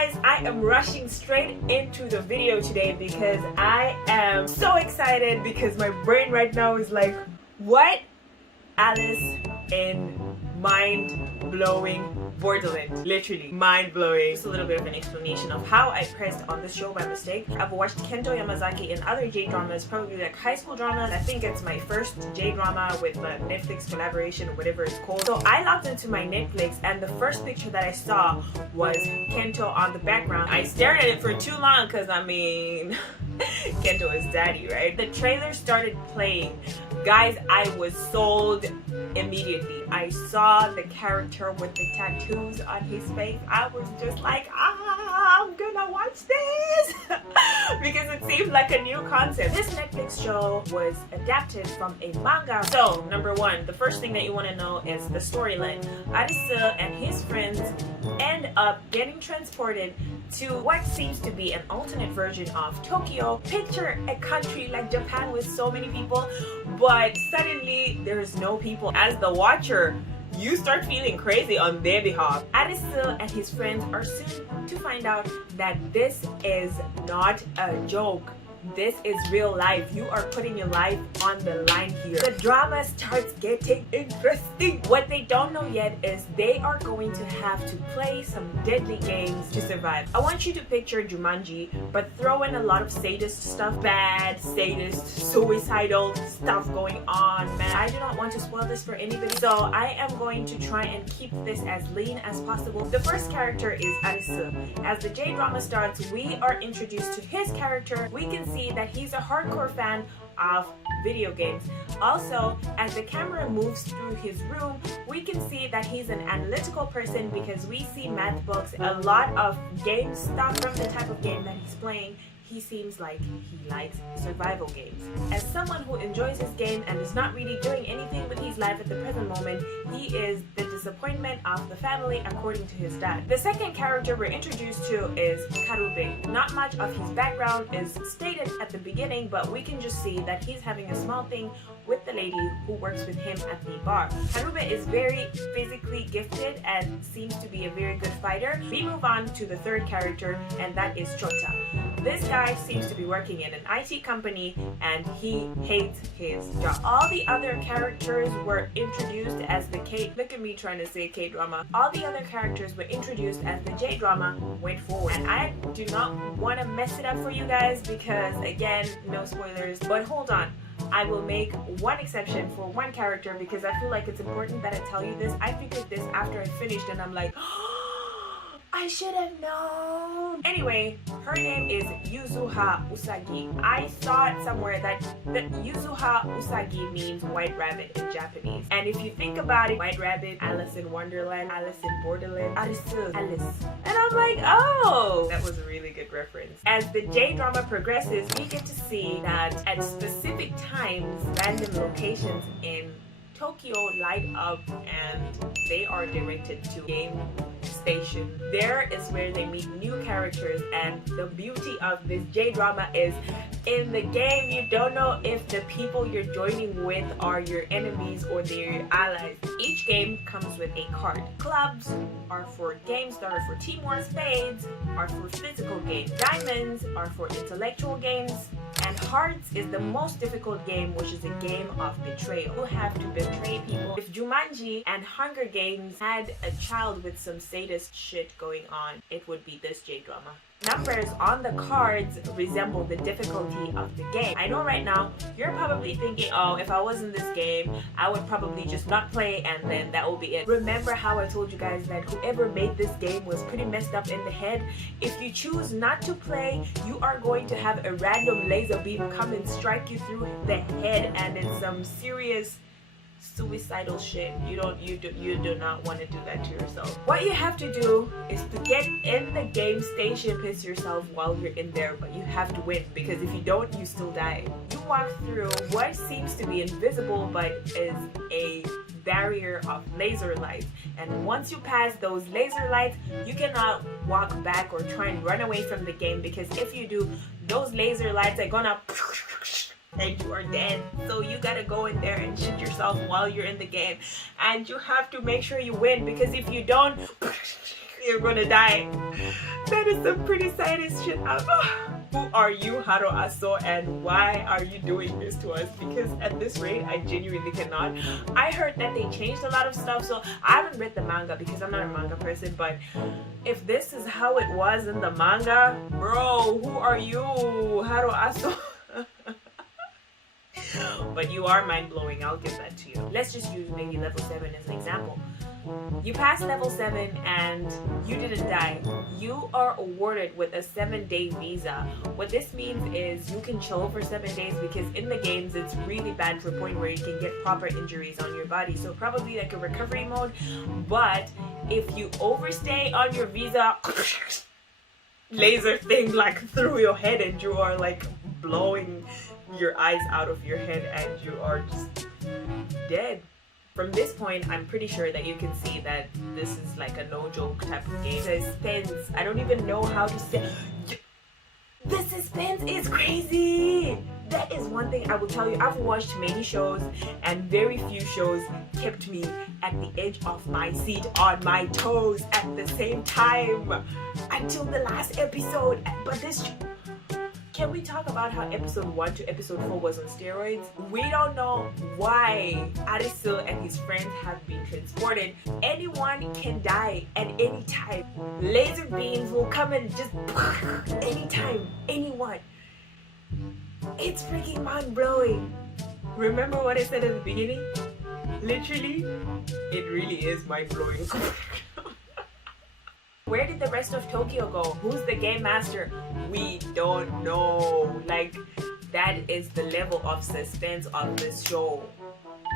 guys, I am rushing straight into the video today because I am so excited because my brain right now is like, what? Alice in mind-blowing Borderland. Literally mind-blowing. Just a little bit of an explanation of how I pressed on this show by mistake. I've watched Kento Yamazaki and other J-dramas, probably like high school dramas. I think it's my first J-drama with the Netflix collaboration or whatever it's called. So I logged into my Netflix and the first picture that I saw was Kento on the background. I stared at it for too long because I mean Kento is daddy, right? The trailer started playing. Guys, I was sold immediately. I saw the character with the tattoos on his face. I was just like, I'm gonna watch this because it seemed like a new concept. This Netflix show was adapted from a manga. So, number one, the first thing that you want to know is the storyline. Alice and his friends end up getting transported to what seems to be an alternate version of Tokyo. Picture a country like Japan with so many people, but suddenly there's no people. As the watcher, you start feeling crazy on their behalf. Alice and his friends are soon to find out that this is not a joke. This is real life. You are putting your life on the line here. The drama starts getting interesting. What they don't know yet is they are going to have to play some deadly games to survive. I want you to picture Jumanji, but throw in a lot of sadist stuff. Bad, sadist, suicidal stuff going on, man. I do not want to spoil this for anybody, so I am going to try and keep this as lean as possible. The first character is Alice. As the J-drama starts, we are introduced to his character. We can see that he's a hardcore fan of video games. Also, as the camera moves through his room, we can see that he's an analytical person because we see math books, a lot of game stuff from the type of game that he's playing. He seems like he likes survival games. As someone who enjoys his game and is not really doing anything with his life at the present moment, he is the disappointment of the family according to his dad. The second character we're introduced to is Karube. Not much of his background is stated at the beginning, but we can just see that he's having a small thing with the lady who works with him at the bar. Karube is very physically gifted and seems to be a very good fighter. We move on to the third character, and that is Chota. This guy seems to be working in an IT company and he hates his job. All the other characters were introduced as the look at me trying to say K-drama. All the other characters were introduced as the J-drama went forward. And I do not want to mess it up for you guys because, again, no spoilers. But hold on. I will make one exception for one character because I feel like it's important that I tell you this. I figured this after I finished and I'm like, I should have known. Anyway, her name is Yuzuha Usagi. I saw it somewhere that Yuzuha Usagi means white rabbit in Japanese. And if you think about it, white rabbit, Alice in Wonderland, Alice in Borderland, Alice. And I'm like, oh, that was a really good reference. As the J-drama progresses, we get to see that at specific times, random locations in Tokyo light up and they are directed to game station. There is where they meet new characters, and the beauty of this J-drama is in the game you don't know if the people you're joining with are your enemies or they're your allies. Each game comes with a card. Clubs are for games that are for teamwork, spades are for physical games, diamonds are for intellectual games, and hearts is the most difficult game, which is a game of betrayal. You have to betray people. If Jumanji and Hunger Games had a child with some sadist shit going on, it would be this J-drama. Numbers on the cards resemble the difficulty of the game. I know right now, you're probably thinking, oh, if I was in this game, I would probably just not play and then that will be it. Remember how I told you guys that whoever made this game was pretty messed up in the head? If you choose not to play, you are going to have a random laser beam come and strike you through the head, and it's some serious suicidal shit. You do not want to do that to yourself. What you have to do is to get in the game station, piss yourself while you're in there, but you have to win because if you don't, you still die. You walk through what seems to be invisible but is a barrier of laser lights, and once you pass those laser lights, you cannot walk back or try and run away from the game because if you do, those laser lights are gonna and you are dead. So you gotta go in there and shoot yourself while you're in the game, and you have to make sure you win because if you don't, you're gonna die. That is some pretty scientist shit. Who are you, Haro Aso, and why are you doing this to us? Because at this rate, I genuinely cannot. I heard that they changed a lot of stuff, so I haven't read the manga because I'm not a manga person, but if this is how it was in the manga, bro, who are you, Haro Aso? But you are mind-blowing, I'll give that to you. Let's just use maybe level 7 as an example. You passed level 7 and you didn't die. You are awarded with a 7-day visa. What this means is you can chill for 7 days because in the games it's really bad to a point where you can get proper injuries on your body. So probably like a recovery mode. But if you overstay on your visa, laser thing like through your head and you are like blowing your eyes out of your head and you are just dead. From this point, I'm pretty sure that you can see that this is like a no joke type of game. The suspense, I don't even know how to say. The suspense is crazy. That is one thing I will tell you. I've watched many shows and very few shows kept me at the edge of my seat on my toes at the same time until the last episode. But this, can we talk about how episode 1 to episode 4 was on steroids? We don't know why Alice and his friends have been transported. Anyone can die at any time. Laser beams will come and just anytime, anyone. It's freaking mind-blowing. Remember what I said at the beginning? Literally, it really is mind-blowing. Where did the rest of Tokyo go? Who's the game master? We don't know. Like, that is the level of suspense of this show.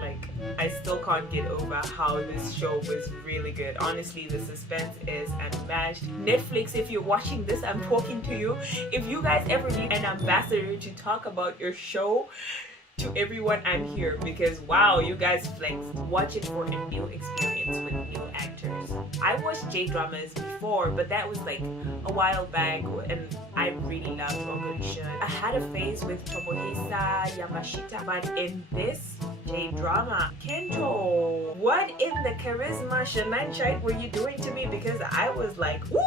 Like, I still can't get over how this show was really good. Honestly, the suspense is unmatched. Netflix, if you're watching this, I'm talking to you. If you guys ever need an ambassador to talk about your show to everyone, I'm here, because wow, you guys flexed. Watch it for a new experience with new actors. I watched J-dramas before, but that was like a while back, and I really loved Borderland. I had a phase with Chishiya Yamazaki, but in this J-drama, Kento, what in the charisma shenanigans were you doing to me? Because I was like, woo!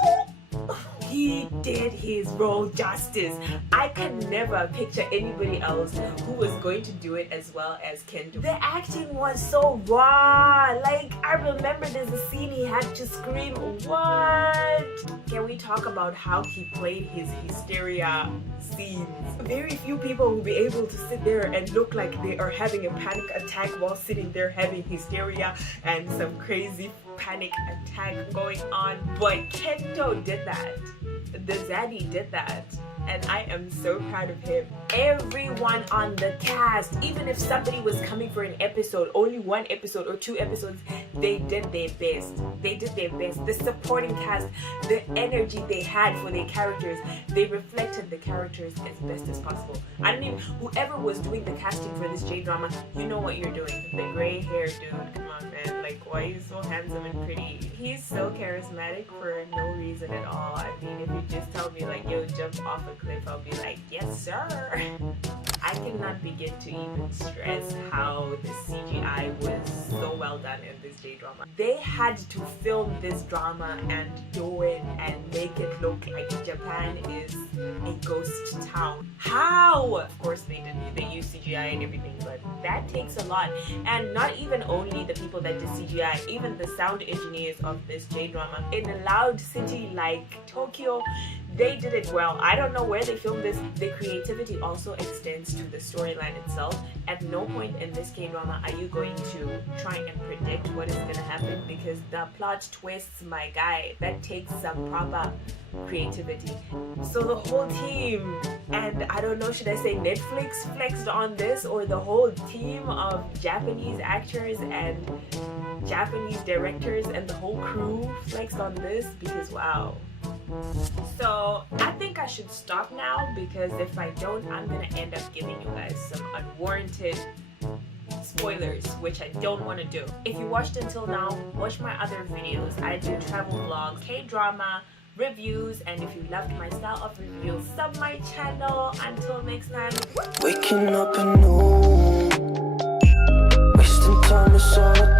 He did his role justice. I can never picture anybody else who was going to do it as well as Kento. The acting was so raw. Like, I remember there's a scene he had to scream, what? Can we talk about how he played his hysteria scenes? Very few people will be able to sit there and look like they are having a panic attack while sitting there having hysteria and some crazy panic attack going on. But Kento did that. The Zaddy did that. And I am so proud of him. Everyone on the cast, even if somebody was coming for an episode, only 1 episode or 2 episodes, they did their best. They did their best. The supporting cast, the energy they had for their characters, they reflected the characters as best as possible. I don't even, whoever was doing the casting for this J-drama, you know what you're doing. The gray hair dude, come on man, like why are you so handsome and pretty? He's so charismatic for no reason at all. I mean, if you just tell me like, yo, jump off a cliff, I'll be like, yes sir. I cannot begin to even stress how the CGI was so well done in this J-drama. They had to film this drama and do it and make it look like Japan is a ghost town. How? Of course they didn't. They used CGI and everything, but that takes a lot. And not even only the people that did CGI, even the sound engineers of this J-drama. In a loud city like Tokyo, they did it well. I don't know where they filmed this. The creativity also extends to the storyline itself. At no point in this K-drama are you going to try and predict what is going to happen, because the plot twists, my guy, that takes some proper creativity. So the whole team, and I don't know, should I say Netflix flexed on this, or the whole team of Japanese actors and Japanese directors and the whole crew flexed on this, because wow. So I think I should stop now, because if I don't, I'm gonna end up giving you guys some unwarranted spoilers, which I don't want to do. If you watched until now, watch my other videos. I do travel vlogs, K-drama reviews, and if you loved my style of reviews, sub my channel. Until next time. Waking up anew, wasting time is all I